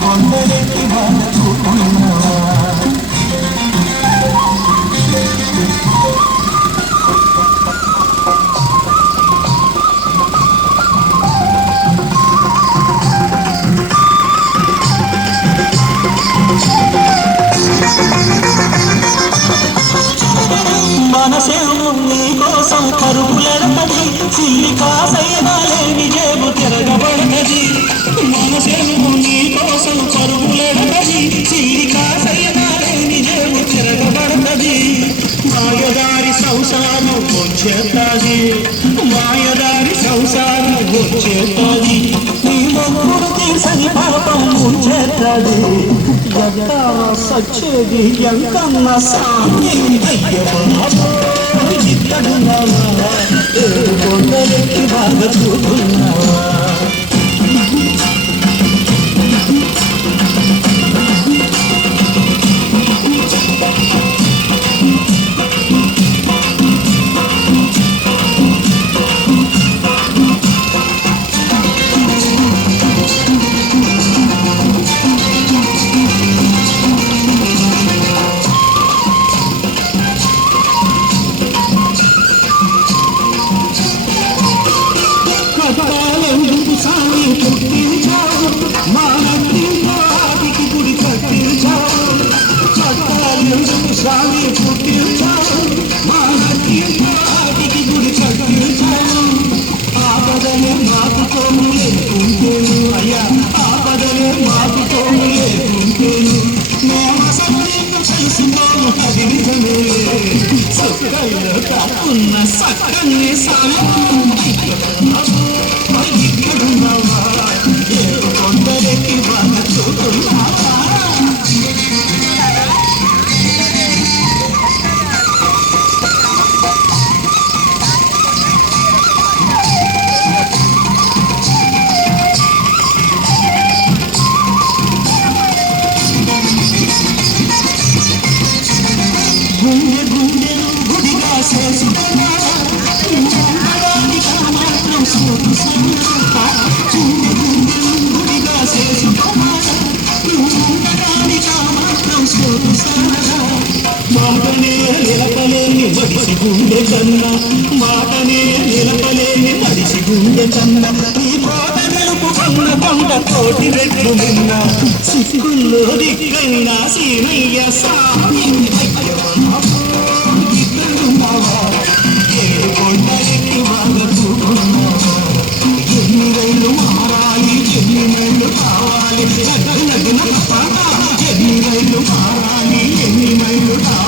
కొండలెక్కి బాగుతున్నావా మనసేమో నీ కోసం కరుపులెడతది సిల్లి కాసైనాలేని జేబు తిరగబడతది మనసేమో నీ కోసం కరుపులెడతది సిల్లి కాసైనాలేని జేబు తిరగబడతది మాయదారి సంసారం వచ్చేస్తాది మాయదారి సంసారం వచ్చేస్తాది నీ మొక్కుడు తీసని పాపం ముంచేస్తాది జగతావ సచ్చేది ఎంకన్న సామి ఇద్దడున్నావా ఏడు కొండలెక్కి బాగా చూస్తున్నావా కట్టాలెందుకు సామి పుట్టించావు మా నట్టింట్లో ఆటికి గుడి కట్టించావు కట్టాలెందుకు సామి పుట్టించావు మా నట్టింట్లో ఆటికి గుడి కట్టించావు ఆపదనే మాకు తోము లేకుంటేను అయ్యా ఆపదనే మాకు తోము లేకుంటేను మేము సత్యం కలిసిపోము అది నిజమే సక్కల్లో కాకున్న సక్కన్ని సామి కొండలెక్కి బాగా చూస్తున్నావా గుండె గుండెను గుడిగా చేసుకున్నావా మాత్రం మాటనే నిలపలేని మడిసి గుండె కన్నా మాటనే నిలపలేని మడిసి గుండె కన్నా ఈ కోట నిలుపుకున్న కొండ కోటి రెట్లు నిన్న సిక్కుల్లో దిక్కైనా సీనయ్య సామి ఏడు కొండలెక్కి బాగా చూస్తున్నావా ఎన్ని రైళ్ళు మారాలి ఎన్ని మైళ్ళు కావాలి ఎన్ని రైళ్ళు మారాలి ఎన్ని మైళ్ళు కావాలి